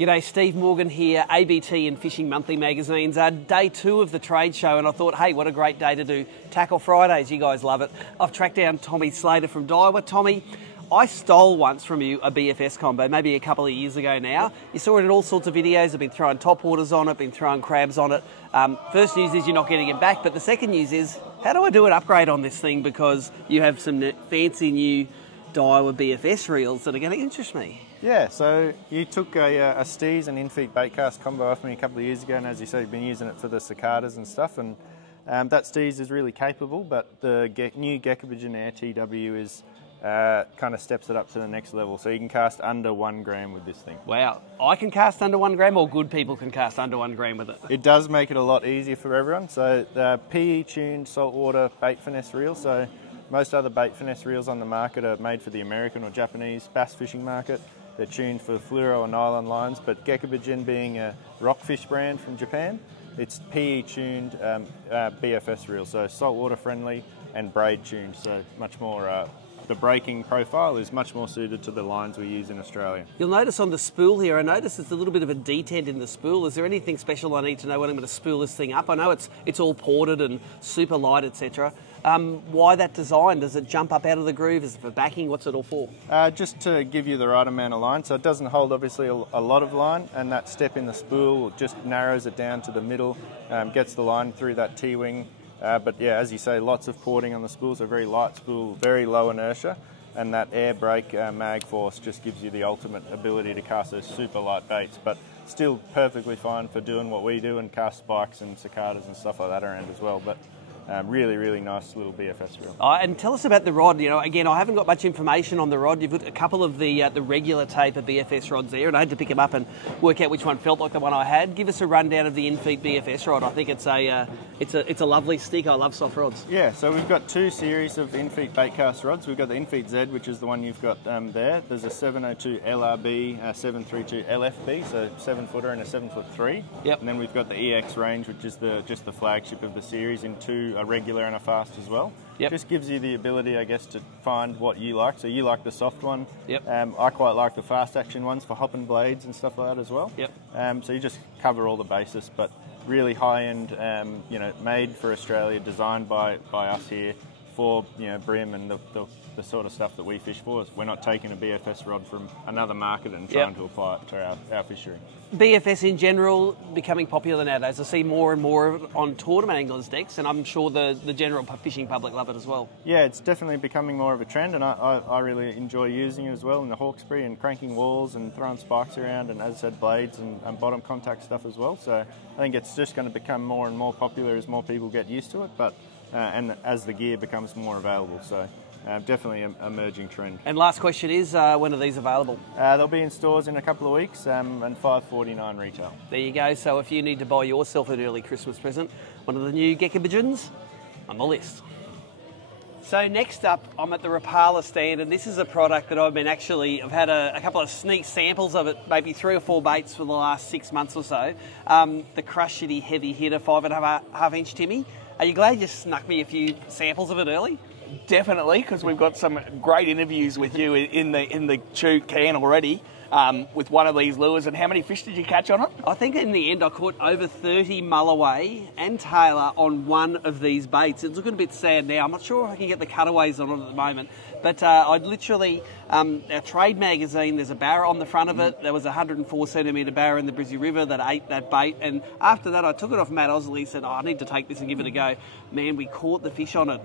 G'day, Steve Morgan here, ABT and Fishing Monthly magazines. Day 2 of the trade show, and I thought, hey, what a great day to do Tackle Fridays. You guys love it. I've tracked down Tom Slater from Daiwa. Tommy, I stole once from you a BFS combo, maybe a couple of years ago now. You saw it in all sorts of videos. I've been throwing top waters on it, been throwing crabs on it. First news is you're not getting it back, but the second news is, how do I do an upgrade on this thing? Because you have some fancy new Daiwa BFS reels that are going to interest me. Yeah, so you took a Steez and in-feet bait cast combo off me a couple of years ago, and as you said, you've been using it for the cicadas and stuff, and that Steez is really capable, but the new Gekkabijin Air TW is kind of steps it up to the next level, so you can cast under 1 gram with this thing. Wow, I can cast under 1 gram, or good people can cast under 1 gram with it? It does make it a lot easier for everyone. So the PE-tuned saltwater bait finesse reel, so most other bait finesse reels on the market are made for the American or Japanese bass fishing market. They're tuned for fluoro or nylon lines, but Gekkabijin being a rockfish brand from Japan, it's PE-tuned BFS reel, so saltwater friendly and braid tuned, so much more, the breaking profile is much more suited to the lines we use in Australia. You'll notice on the spool here, I notice there's a little bit of a detent in the spool. Is there anything special I need to know when I'm going to spool this thing up? I know it's all ported and super light, etc. Why that design? Does it jump up out of the groove? Is it for backing? What's it all for? Just to give you the right amount of line. So it doesn't hold obviously a lot of line, and that step in the spool just narrows it down to the middle, gets the line through that T-wing. But yeah, as you say, lots of porting on the spool, so very light spool, very low inertia, and that air brake mag force just gives you the ultimate ability to cast those super light baits, but still perfectly fine for doing what we do and cast spikes and cicadas and stuff like that around as well. But really, really nice little BFS reel. And tell us about the rod. You know, again, I haven't got much information on the rod. You've got a couple of the regular taper BFS rods there, and I had to pick them up and work out which one felt like the one I had. Give us a rundown of the in-feet BFS rod. I think it's a lovely stick. I love soft rods. Yeah, so we've got 2 series of in-feet bait cast rods. We've got the in-feet Z, which is the one you've got there. There's a 702 LRB, 732 LFB, so 7-footer and a 7'3". Yep. And then we've got the EX range, which is just the flagship of the series, in 2, a regular and a fast as well. Yep. Just gives you the ability, I guess, to find what you like. So you like the soft one. Yep. I quite like the fast action ones for hopping blades and stuff like that as well. Yep. So you just cover all the bases, but really high end, made for Australia, designed by us here for brim and the sort of stuff that we fish for. We're not taking a BFS rod from another market and trying to apply it to our fishery. BFS in general becoming popular nowadays. I see more and more of it on tournament anglers' decks, and I'm sure the general fishing public love it as well. Yeah, it's definitely becoming more of a trend, and I really enjoy using it as well in the Hawkesbury and cranking walls and throwing spikes around, and as I said, blades and bottom contact stuff as well. So I think it's just going to become more and more popular as more people get used to it, but and as the gear becomes more available. So definitely an emerging trend. And last question is, when are these available? They'll be in stores in a couple of weeks, and $5.49 retail. There you go. So if you need to buy yourself an early Christmas present, one of the new Gekkabijins on the list. So next up, I'm at the Rapala stand, and this is a product that I've had a couple of sneak samples of it, maybe 3 or 4 baits for the last 6 months or so. The Crush City Heavy Hitter 5.5 inch Timmy. Are you glad you snuck me a few samples of it early? Definitely, because we've got some great interviews with you in the chew can already with one of these lures. And how many fish did you catch on it? I think in the end I caught over 30 mulloway and tailor on one of these baits. It's looking a bit sad now. I'm not sure if I can get the cutaways on it at the moment. But I'd literally, our trade magazine, there's a barra on the front of it. There was a 104 centimetre barra in the Brizzy River that ate that bait. And after that, I took it off Matt Osley, said, I need to take this and give it a go. Man, we caught the fish on it.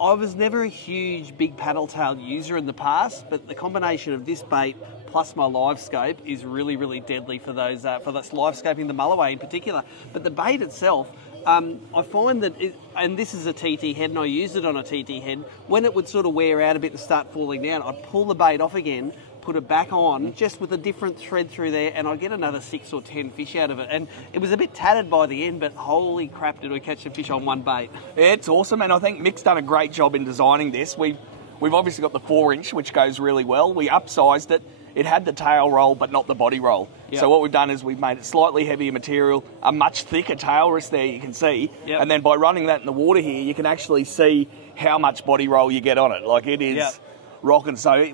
I was never a huge big paddle tail user in the past, but the combination of this bait plus my live scope is really, really deadly for those live scoping the mulloway in particular. But the bait itself, I find that, and this is a TT head, and I used it on a TT head, when it would sort of wear out a bit and start falling down, I'd pull the bait off again, put it back on, just with a different thread through there, and I'd get another 6 or 10 fish out of it. And it was a bit tattered by the end, but holy crap, did we catch some fish on one bait. Yeah, it's awesome, and I think Mick's done a great job in designing this. We've obviously got the 4-inch, which goes really well. We upsized it. It had the tail roll, but not the body roll. Yep. So what we've done is we've made it slightly heavier material, a much thicker tail wrist there, you can see. Yep. And then by running that in the water here, you can actually see how much body roll you get on it. Like, it is rocking. So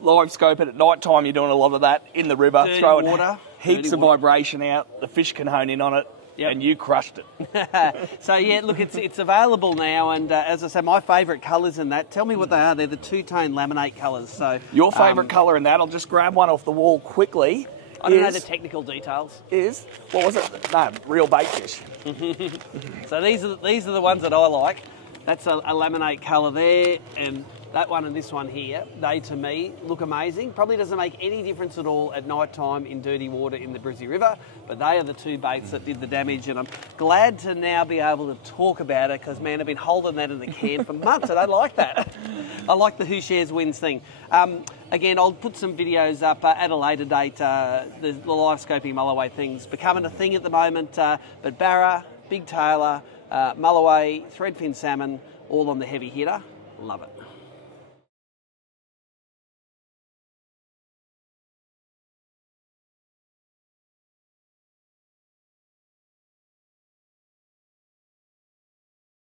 live scope it at night time. You're doing a lot of that in the river, Dirty throwing water. heaps Dirty of water. vibration out. The fish can hone in on it, and you crushed it. So yeah, look, it's available now, and as I said, my favourite colours in that. Tell me what they are. They're the two-tone laminate colours. So Your favourite colour in that? I'll just grab one off the wall quickly. I don't know the technical details. What was it? No, real bait fish. So these are the ones that I like. That's a laminate colour there, and that one and this one here, they to me look amazing. Probably doesn't make any difference at all at night time in dirty water in the Brizzy River, but they are the two baits that did the damage, and I'm glad to now be able to talk about it because, man, I've been holding that in the can for months. I don't like that. I like the who shares wins thing. Again, I'll put some videos up at a later date. The live scoping mulloway thing's becoming a thing at the moment, but barra, big tailer, mulloway, threadfin salmon, all on the heavy hitter. Love it.